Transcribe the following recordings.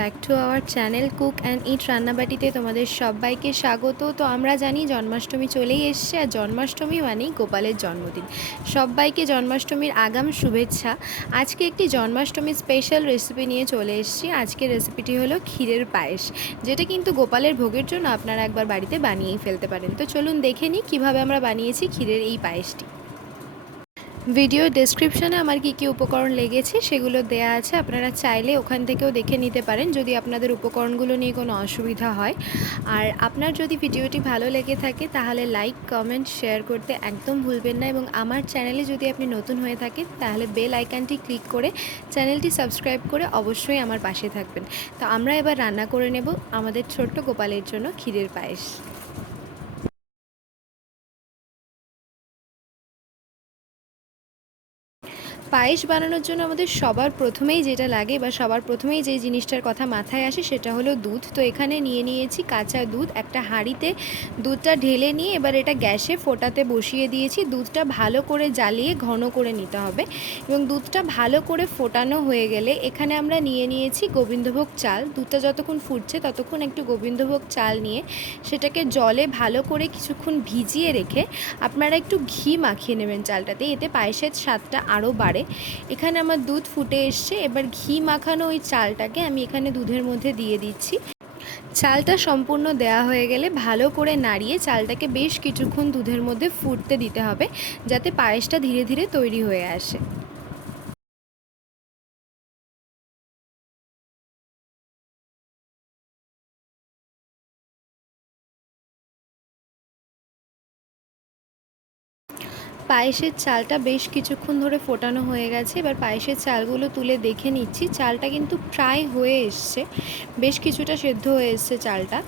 Back to our channel cook and eat রান্নাবাটিতে তোমাদের সবাইকে স্বাগত। তো আমরা জানি জন্মাষ্টমী চলেই এসছে, আর জন্মাষ্টমী মানেই গোপালের জন্মদিন। সবাইকে জন্মাষ্টমীর আগাম শুভেচ্ছা। আজকে একটি জন্মাষ্টমী স্পেশাল রেসিপি নিয়ে চলে এসেছি। আজকের রেসিপিটি হলো ক্ষীরের পায়েস, যেটা কিন্তু গোপালের ভোগের জন্য আপনারা একবার বাড়িতে বানিয়েই ফেলতে পারেন। তো চলুন দেখে নিই কীভাবে আমরা বানিয়েছি ক্ষীরের এই পায়েসটি। ভিডিও ডেসক্রিপশনে আমার কী উপকরণ লেগেছে সেগুলো দেয়া আছে, আপনারা চাইলে ওখান থেকেও দেখে নিতে পারেন যদি আপনাদের উপকরণগুলো নিয়ে কোনো অসুবিধা হয়। আর আপনার যদি ভিডিওটি ভালো লেগে থাকে তাহলে লাইক, কমেন্ট, শেয়ার করতে একদম ভুলবেন না, এবং আমার চ্যানেলে যদি আপনি নতুন হয়ে থাকেন তাহলে বেল আইকনটি ক্লিক করে চ্যানেলটি সাবস্ক্রাইব করে অবশ্যই আমার পাশে থাকবেন। তো আমরা এবার রান্না করে নেব আমাদের ছোট্ট গোপালের জন্য ক্ষীরের পায়েস। পায়েস বানানোর জন্য আমাদের সবার প্রথমেই যেটা লাগে বা সবার প্রথমেই যে জিনিসটার কথা মাথায় আসে সেটা হলো দুধ। তো এখানে নিয়ে নিয়েছি কাঁচা দুধ। একটা হাঁড়িতে দুধটা ঢেলে নিয়ে এবার এটা গ্যাসে ফোটাতে বসিয়ে দিয়েছি। দুধটা ভালো করে জ্বালিয়ে ঘন করে নিতে হবে, এবং দুধটা ভালো করে ফোটানো হয়ে গেলে এখানে আমরা নিয়ে নিয়েছি গোবিন্দভোগ চাল। দুধটা যতক্ষণ ফুটছে ততক্ষণ একটু গোবিন্দভোগ চাল নিয়ে সেটাকে জলে ভালো করে কিছুক্ষণ ভিজিয়ে রেখে আপনারা একটু ঘি মাখিয়ে নেবেন চালটাতে, এতে পায়েসের স্বাদটা আরও বাড়ে। এখানে আমার দুধ ফুটে এসছে, এবার ঘি মাখানো ওই চালটাকে আমি এখানে দুধের মধ্যে দিয়ে দিচ্ছি। চালটা সম্পূর্ণ দেয়া হয়ে গেলে ভালো করে নাড়িয়ে চালটাকে বেশ কিছুক্ষণ দুধের মধ্যে ফুটতে দিতে হবে, যাতে পায়েসটা ধীরে ধীরে তৈরি হয়ে আসে। পায়েসের চালটা বেশ কিছুক্ষণ ধরে ফোটানো হয়ে গেছে। এবার পায়েসের চালগুলো তুলে দেখে নিচ্ছি, চালটা কিন্তু প্রায় হয়ে এসছে, বেশ কিছুটা সেদ্ধ হয়ে এসছে চালটা।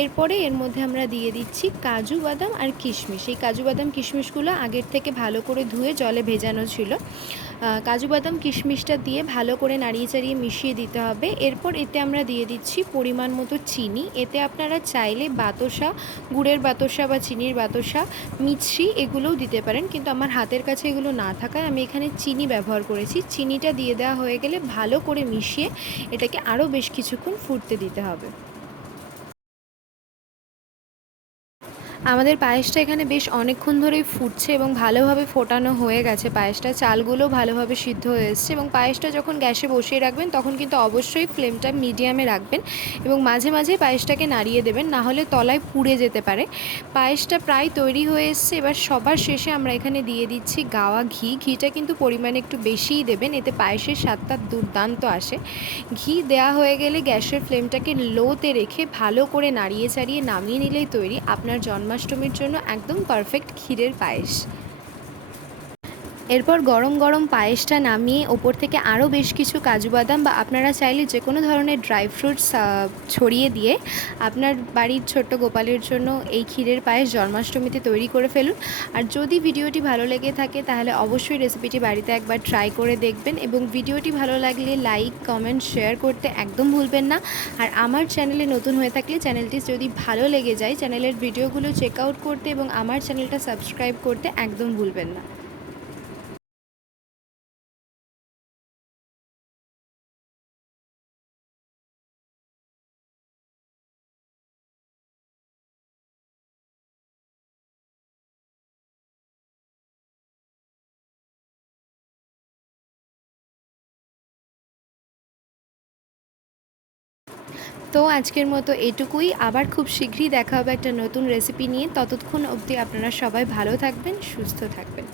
এরপরে এর মধ্যে আমরা দিয়ে দিচ্ছি কাজু বাদাম আর কিশমিশ। এই কাজু বাদাম কিশমিশগুলো আগের থেকে ভালো করে ধুয়ে জলে ভেজানো ছিল। কাজু বাদাম কিশমিশটা দিয়ে ভালো করে নাড়িয়ে চাড়িয়ে মিশিয়ে দিতে হবে। এরপর এতে আমরা দিয়ে দিচ্ছি পরিমাণ মতো চিনি। এতে আপনারা চাইলে বাতাসা, গুড়ের বাতাসা বা চিনির বাতাসা, মিছরি এগুলোও দিতে পারেন, কিন্তু আমার হাতের কাছে এগুলো না থাকায় আমি এখানে চিনি ব্যবহার করেছি। চিনিটা দিয়ে দেওয়া হয়ে গেলে ভালো করে মিশিয়ে এটাকে আরও বেশ কিছুক্ষণ ফুটতে দিতে হবে। আমাদের পায়েসটা এখানে বেশ অনেকক্ষণ ধরেই ফুটছে এবং ভালোভাবে ফোটানো হয়ে গেছে পায়েসটা। চালগুলো ভালোভাবে সিদ্ধ হয়ে এসছে, এবং পায়েসটা যখন গ্যাসে বসিয়ে রাখবেন তখন কিন্তু অবশ্যই ফ্লেমটা মিডিয়ামে রাখবেন, এবং মাঝে মাঝে পায়েসটাকে নাড়িয়ে দেবেন, না হলে তলায় পুড়ে যেতে পারে। পায়েসটা প্রায় তৈরি হয়ে এসছে। এবার সবার শেষে আমরা এখানে দিয়ে দিচ্ছি গাওয়া ঘি। ঘিটা কিন্তু পরিমাণে একটু বেশিই দেবেন, এতে পায়েসের স্বাদটা দুর্দান্ত আসে। ঘি দেওয়া হয়ে গেলে গ্যাসের ফ্লেমটাকে লোতে রেখে ভালো করে নাড়িয়ে চাড়িয়ে নামিয়ে নিলেই তৈরি আপনার জন্মাষ্টমীর জন্য একদম পারফেক্ট ক্ষীরের পায়েস। এরপর গরম গরম পায়েসটা নামিয়ে ওপর থেকে আরও বেশ কিছু কাজু বাদাম বা আপনারা চাইলে যে কোনো ধরনের ড্রাই ফ্রুটস ছড়িয়ে দিয়ে আপনার বাড়ির ছোট্ট গোপালের জন্য এই ক্ষীরের পায়েস জন্মাষ্টমীতে তৈরি করে ফেলুন। আর যদি ভিডিওটি ভালো লেগে থাকে তাহলে অবশ্যই রেসিপিটি বাড়িতে একবার ট্রাই করে দেখবেন, এবং ভিডিওটি ভালো লাগলে লাইক, কমেন্ট, শেয়ার করতে একদম ভুলবেন না। আর আমার চ্যানেলে নতুন হয়ে থাকলে চ্যানেলটি যদি ভালো লেগে যায় চ্যানেলের ভিডিওগুলো চেক আউট করতে এবং আমার চ্যানেলটা সাবস্ক্রাইব করতে একদম ভুলবেন না। তো আজকের মতো এটুকুই। আবার খুব শীঘ্রই দেখা হবে একটা নতুন রেসিপি নিয়ে। ততক্ষণ অবধি আপনারা সবাই ভালো থাকবেন, সুস্থ থাকবেন।